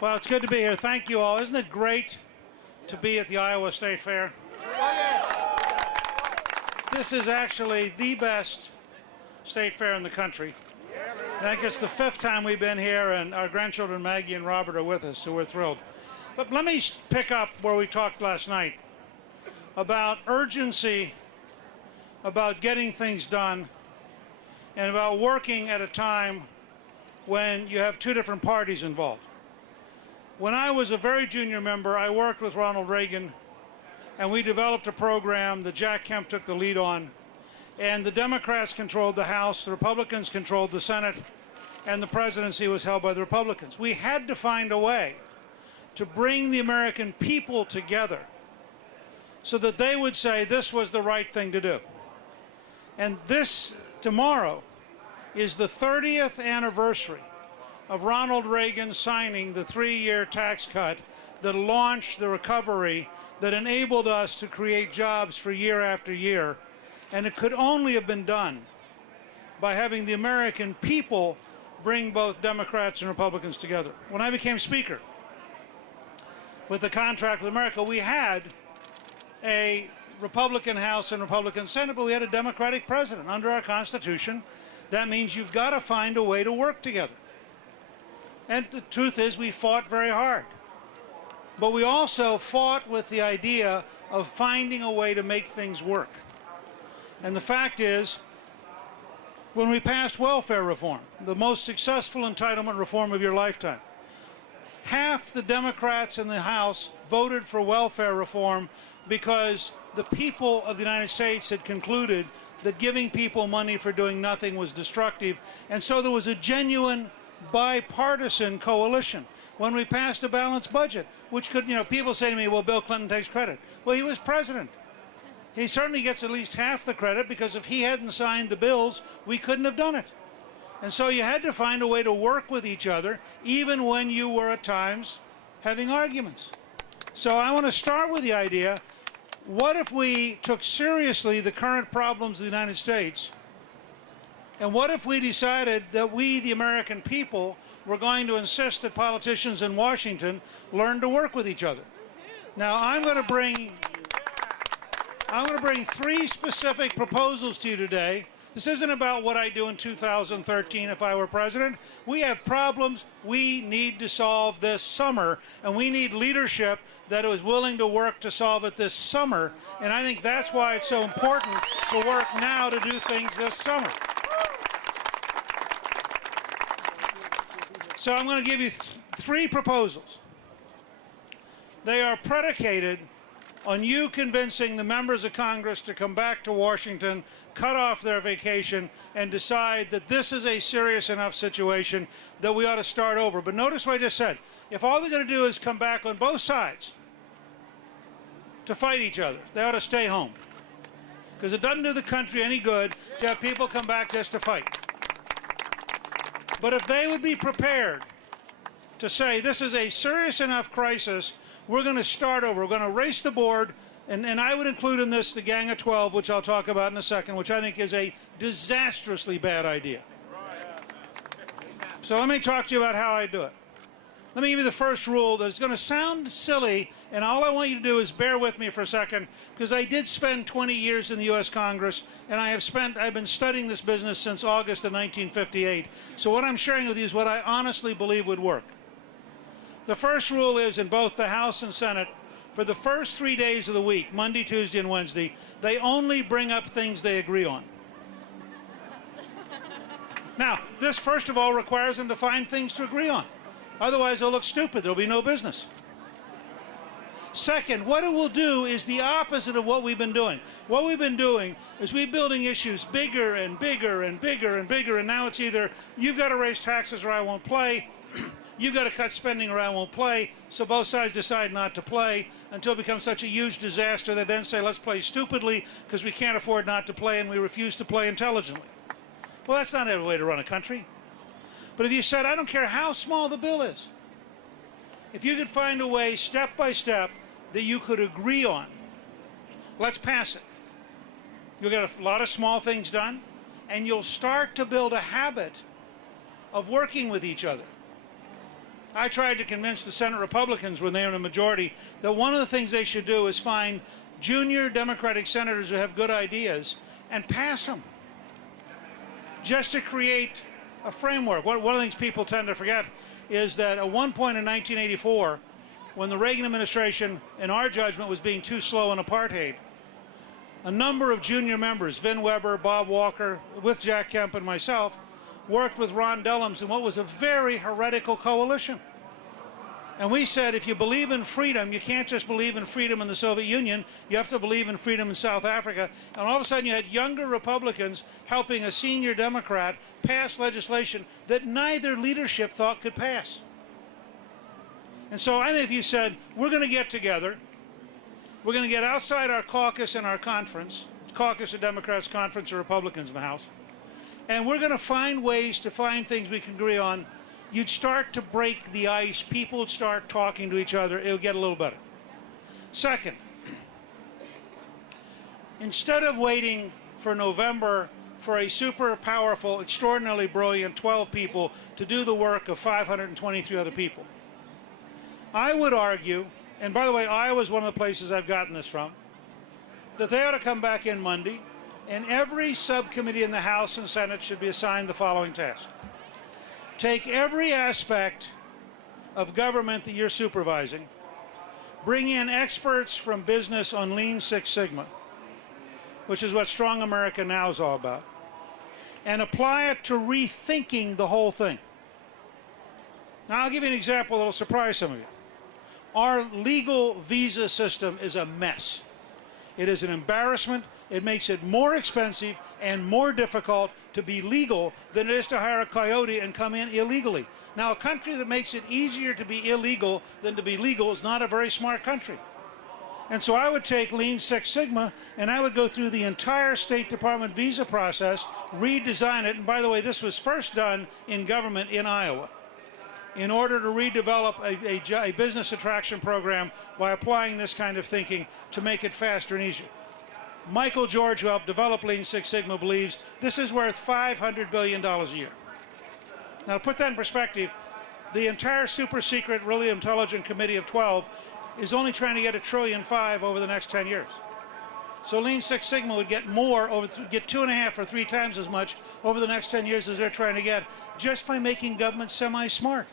Well, it's good to be here. Thank you all. Isn't it great to be at the Iowa State Fair? This is actually the best state fair in the country. I think it's the 5th time we've been here, and our grandchildren Maggie and Robert are with us, so we're thrilled. But let me pick up where we talked last night about urgency, about getting things done, and about working at a time when you have two different parties involved. When I was a very junior member, I worked with Ronald Reagan, and we developed a program that Jack Kemp took the lead on. And the Democrats controlled the House, the Republicans controlled the Senate, and the presidency was held by the Republicans. We had to find a way to bring the American people together so that they would say this was the right thing to do. And this, tomorrow, is the 30th anniversary of Ronald Reagan signing the 3-year tax cut that launched the recovery that enabled us to create jobs for year after year. And it could only have been done by having the American people bring both Democrats and Republicans together. When I became Speaker with the Contract with America, we had a Republican House and Republican Senate, but we had a Democratic president. Under our Constitution, that means you've got to find a way to work together. And the truth is, we fought very hard. But we also fought with the idea of finding a way to make things work. And the fact is, when we passed welfare reform, the most successful entitlement reform of your lifetime, half the Democrats in the House voted for welfare reform because the people of the United States had concluded that giving people money for doing nothing was destructive. And so there was a genuine bipartisan coalition. When we passed a balanced budget, which could, people say to me, well, Bill Clinton takes credit. Well, he was president. He certainly gets at least half the credit, because if he hadn't signed the bills, we couldn't have done it. And so you had to find a way to work with each other, even when you were at times having arguments. So I want to start with the idea, what if we took seriously the current problems of the United States? And what if we decided that we, the American people, were going to insist that politicians in Washington learn to work with each other? Now, I'm going to bring 3 specific proposals to you today. This isn't about what I do in 2013 if I were president. We have problems we need to solve this summer, and we need leadership that is willing to work to solve it this summer. And I think that's why it's so important to work now to do things this summer. So I'm going to give you 3 proposals. They are predicated on you convincing the members of Congress to come back to Washington, cut off their vacation, and decide that this is a serious enough situation that we ought to start over. But notice what I just said. If all they're going to do is come back on both sides to fight each other, they ought to stay home. Because it doesn't do the country any good to have people come back just to fight. But if they would be prepared to say this is a serious enough crisis, we're going to start over. We're going to erase the board, and I would include in this the Gang of 12, which I'll talk about in a second, which I think is a disastrously bad idea. So let me talk to you about how I do it. Let me give you the first rule that's going to sound silly, and all I want you to do is bear with me for a second, because I did spend 20 years in the U.S. Congress, and I've been studying this business since August of 1958. So what I'm sharing with you is what I honestly believe would work. The first rule is, in both the House and Senate, for the first 3 days of the week, Monday, Tuesday, and Wednesday, they only bring up things they agree on. Now, this first of all requires them to find things to agree on. Otherwise, they'll look stupid. There'll be no business. Second, what it will do is the opposite of what we've been doing. What we've been doing is we're building issues bigger and bigger and bigger and bigger, and now it's either you've got to raise taxes or I won't play, you've got to cut spending or I won't play, so both sides decide not to play until it becomes such a huge disaster that then say, let's play stupidly because we can't afford not to play and we refuse to play intelligently. Well, that's not a way to run a country. But if you said, I don't care how small the bill is, if you could find a way, step by step, that you could agree on, let's pass it. You'll get a lot of small things done, and you'll start to build a habit of working with each other. I tried to convince the Senate Republicans when they were in a majority that one of the things they should do is find junior Democratic senators who have good ideas and pass them, just to create a framework. One of the things people tend to forget is that at one point in 1984, when the Reagan administration, in our judgment, was being too slow on apartheid, a number of junior members, Vin Weber, Bob Walker, with Jack Kemp and myself, worked with Ron Dellums in what was a very heretical coalition. And we said, if you believe in freedom, you can't just believe in freedom in the Soviet Union, you have to believe in freedom in South Africa. And all of a sudden you had younger Republicans helping a senior Democrat pass legislation that neither leadership thought could pass. And so I think if you said, we're going to get together, we're going to get outside our caucus and our conference, caucus of Democrats, conference of Republicans in the House, and we're going to find ways to find things we can agree on, you'd start to break the ice. People would start talking to each other. It would get a little better. Second, instead of waiting for November for a super powerful, extraordinarily brilliant 12 people to do the work of 523 other people, I would argue, and by the way, Iowa is one of the places I've gotten this from, that they ought to come back in Monday, and every subcommittee in the House and Senate should be assigned the following task. Take every aspect of government that you're supervising, bring in experts from business on Lean Six Sigma, which is what Strong America Now is all about, and apply it to rethinking the whole thing. Now, I'll give you an example that will surprise some of you. Our legal visa system is a mess. It is an embarrassment. It makes it more expensive and more difficult to be legal than it is to hire a coyote and come in illegally. Now, a country that makes it easier to be illegal than to be legal is not a very smart country. And so I would take Lean Six Sigma and I would go through the entire State Department visa process, redesign it. And by the way, this was first done in government in Iowa, in order to redevelop a business attraction program by applying this kind of thinking to make it faster and easier. Michael George, who helped develop Lean Six Sigma, believes this is worth $500 billion a year. Now, to put that in perspective, the entire super secret, really intelligent committee of 12 is only trying to get $1.5 trillion over the next 10 years. So Lean Six Sigma would get more, get 2.5 or 3 times as much over the next 10 years as they're trying to get, just by making government semi-smart.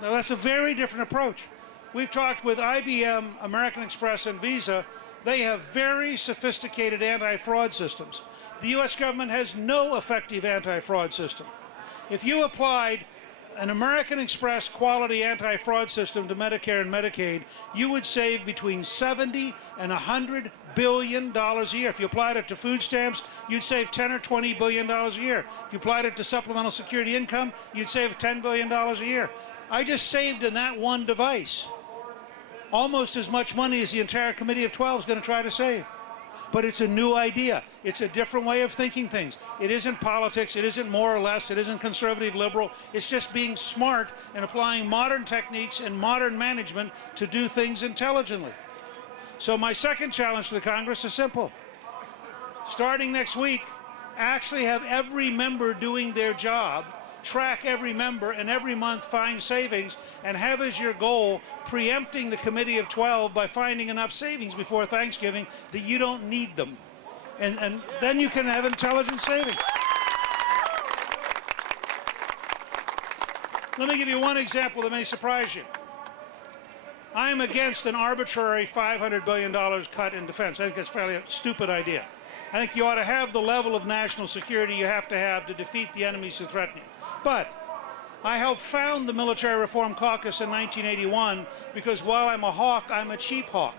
Now, that's a very different approach. We've talked with IBM, American Express, and Visa. They have very sophisticated anti-fraud systems. The U.S. government has no effective anti-fraud system. If you applied an American Express quality anti-fraud system to Medicare and Medicaid, you would save between $70 and $100 billion a year. If you applied it to food stamps, you'd save $10 or $20 billion a year. If you applied it to supplemental security income, you'd save $10 billion a year. I just saved in that one device almost as much money as the entire committee of 12 is going to try to save. But it's a new idea. It's a different way of thinking things. It isn't politics. It isn't more or less. It isn't conservative liberal. It's just being smart and applying modern techniques and modern management to do things intelligently. So my second challenge to the Congress is simple. Starting next week, actually have every member doing their job, track every member, and every month find savings, and have as your goal preempting the committee of 12 by finding enough savings before Thanksgiving that you don't need them. And then you can have intelligent savings. Let me give you one example that may surprise you. I am against an arbitrary $500 billion cut in defense. I think that's a fairly stupid idea. I think you ought to have the level of national security you have to defeat the enemies who threaten you. But I helped found the Military Reform Caucus in 1981 because while I'm a hawk, I'm a cheap hawk.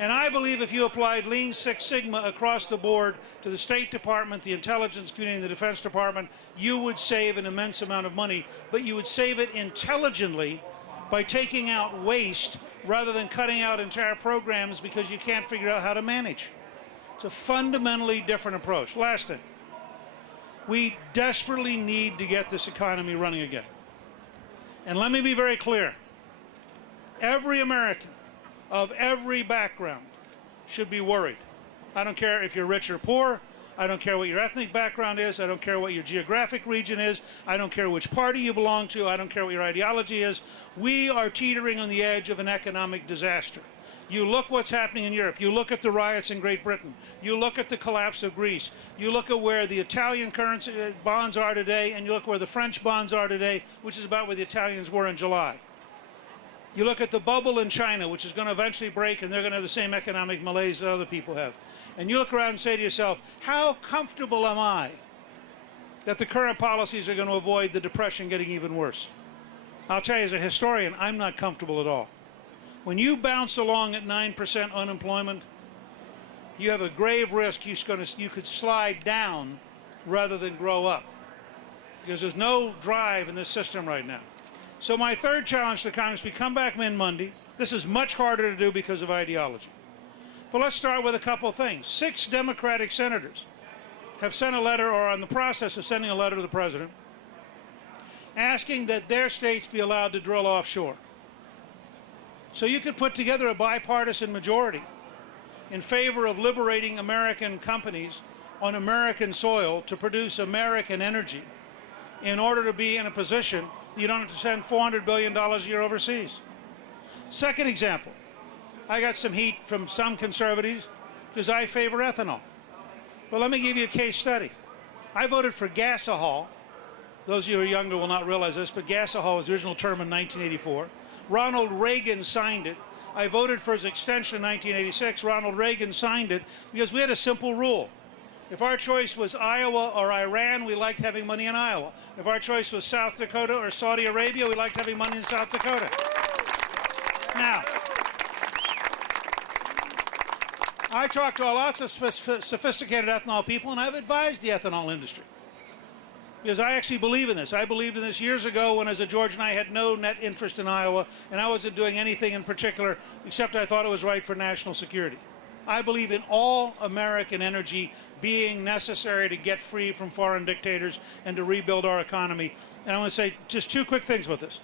And I believe if you applied Lean Six Sigma across the board to the State Department, the Intelligence Community, and the Defense Department, you would save an immense amount of money, but you would save it intelligently by taking out waste rather than cutting out entire programs because you can't figure out how to manage. It's a fundamentally different approach. Last thing. We desperately need to get this economy running again. And let me be very clear. Every American of every background should be worried. I don't care if you're rich or poor. I don't care what your ethnic background is. I don't care what your geographic region is. I don't care which party you belong to. I don't care what your ideology is. We are teetering on the edge of an economic disaster. You look what's happening in Europe. You look at the riots in Great Britain. You look at the collapse of Greece. You look at where the Italian currency bonds are today, and you look where the French bonds are today, which is about where the Italians were in July. You look at the bubble in China, which is going to eventually break, and they're going to have the same economic malaise that other people have. And you look around and say to yourself, how comfortable am I that the current policies are going to avoid the depression getting even worse? I'll tell you, as a historian, I'm not comfortable at all. When you bounce along at 9% unemployment, you have a grave risk you could slide down rather than grow up, because there's no drive in this system right now. So my third challenge to Congress, we come back in Monday. This is much harder to do because of ideology. But let's start with a couple things. 6 Democratic senators have sent a letter, or are in the process of sending a letter to the president, asking that their states be allowed to drill offshore. So you could put together a bipartisan majority in favor of liberating American companies on American soil to produce American energy in order to be in a position that you don't have to send $400 billion a year overseas. Second example, I got some heat from some conservatives because I favor ethanol. But let me give you a case study. I voted for gasohol. Those of you who are younger will not realize this, but gasohol was the original term in 1984. Ronald Reagan signed it. I voted for his extension in 1986. Ronald Reagan signed it because we had a simple rule. If our choice was Iowa or Iran, we liked having money in Iowa. If our choice was South Dakota or Saudi Arabia, we liked having money in South Dakota. Now, I talked to lots of sophisticated ethanol people, and I've advised the ethanol industry, because I actually believe in this. I believed in this years ago when, as a Georgian, I had no net interest in Iowa, and I wasn't doing anything in particular except I thought it was right for national security. I believe in all American energy being necessary to get free from foreign dictators and to rebuild our economy. And I want to say just 2 quick things about this.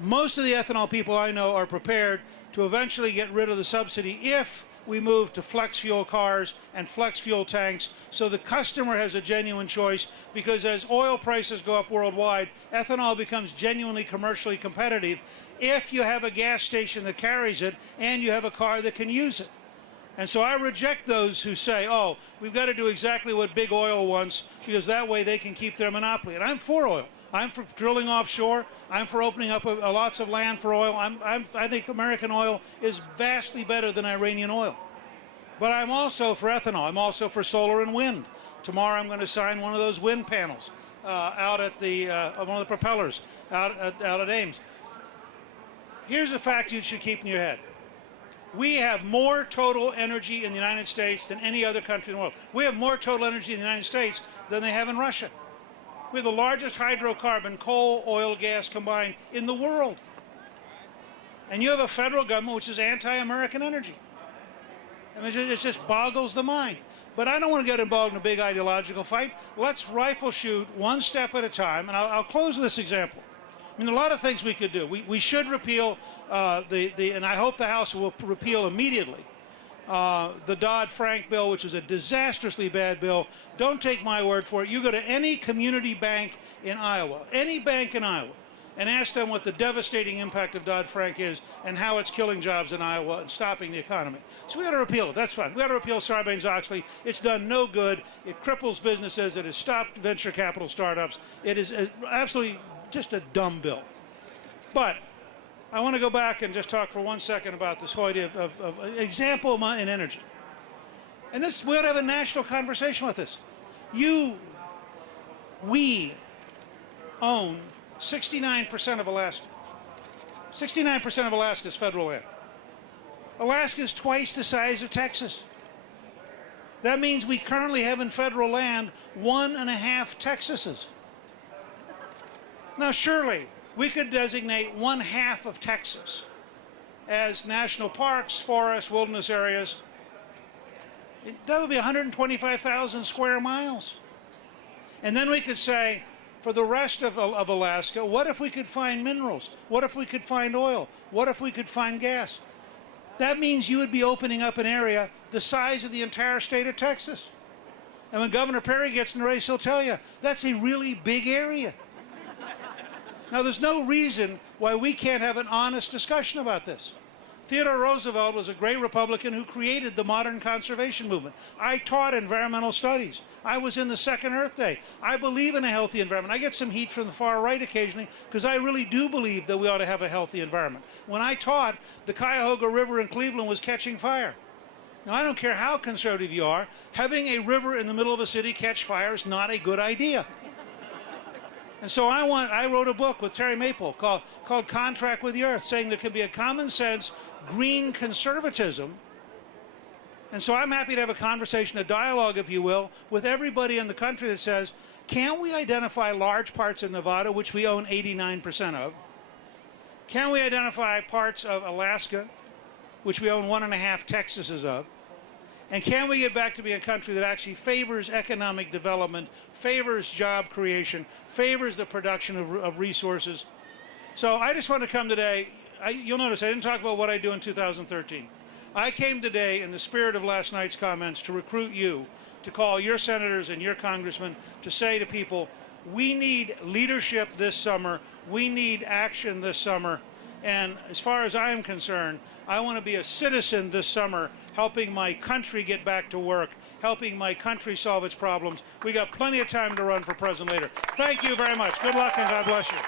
Most of the ethanol people I know are prepared to eventually get rid of the subsidy if we move to flex fuel cars and flex fuel tanks, so the customer has a genuine choice, because as oil prices go up worldwide, ethanol becomes genuinely commercially competitive if you have a gas station that carries it and you have a car that can use it. And so I reject those who say, oh, we've got to do exactly what big oil wants because that way they can keep their monopoly. And I'm for oil. I'm for drilling offshore. I'm for opening up lots of land for oil. I think American oil is vastly better than Iranian oil. But I'm also for ethanol. I'm also for solar and wind. Tomorrow I'm going to sign one of those wind panels out at one of the propellers out at Ames. Here's a fact you should keep in your head. We have more total energy in the United States than any other country in the world. We have more total energy in the United States than they have in Russia. We have the largest hydrocarbon, coal, oil, gas combined in the world. And you have a federal government which is anti-American energy. I mean, it just boggles the mind. But I don't want to get involved in a big ideological fight. Let's rifle shoot one step at a time. And I'll close with this example. I mean, a lot of things we could do. We should repeal and I hope the House will repeal immediately, the Dodd-Frank bill, which is a disastrously bad bill. Don't take my word for it. You go to any community bank in Iowa, any bank in Iowa, and ask them what the devastating impact of Dodd-Frank is and how it's killing jobs in Iowa and stopping the economy. So we ought to repeal it. That's fine. We ought to repeal Sarbanes-Oxley. It's done no good. It cripples businesses. It has stopped venture capital startups. It is absolutely just a dumb bill. But I want to go back and just talk for 1 second about this whole idea of example in energy. And this, we ought to have a national conversation with this. We own 69% of Alaska. 69% of Alaska is federal land. Alaska is twice the size of Texas. That means we currently have in federal land 1.5 Texases. Now, surely we could designate 1/2 of Texas as national parks, forests, wilderness areas. That would be 125,000 square miles. And then we could say, for the rest of Alaska, what if we could find minerals? What if we could find oil? What if we could find gas? That means you would be opening up an area the size of the entire state of Texas. And when Governor Perry gets in the race, he'll tell you, that's a really big area. Now, there's no reason why we can't have an honest discussion about this. Theodore Roosevelt was a great Republican who created the modern conservation movement. I taught environmental studies. I was in the Second Earth Day. I believe in a healthy environment. I get some heat from the far right occasionally because I really do believe that we ought to have a healthy environment. When I taught, the Cuyahoga River in Cleveland was catching fire. Now, I don't care how conservative you are, having a river in the middle of a city catch fire is not a good idea. And so I wrote a book with Terry Maple called Contract with the Earth, saying there can be a common sense green conservatism. And so I'm happy to have a conversation, a dialogue, if you will, with everybody in the country that says, can we identify large parts of Nevada, which we own 89% of? Can we identify parts of Alaska, which we own 1.5 Texases of? And can we get back to being a country that actually favors economic development, favors job creation, favors the production of resources? So I just want to come today. You'll notice I didn't talk about what I do in 2013. I came today in the spirit of last night's comments to recruit you, to call your senators and your congressmen to say to people, we need leadership this summer. We need action this summer. And as far as I am concerned, I want to be a citizen this summer, helping my country get back to work, helping my country solve its problems. We got plenty of time to run for president later. Thank you very much. Good luck and God bless you.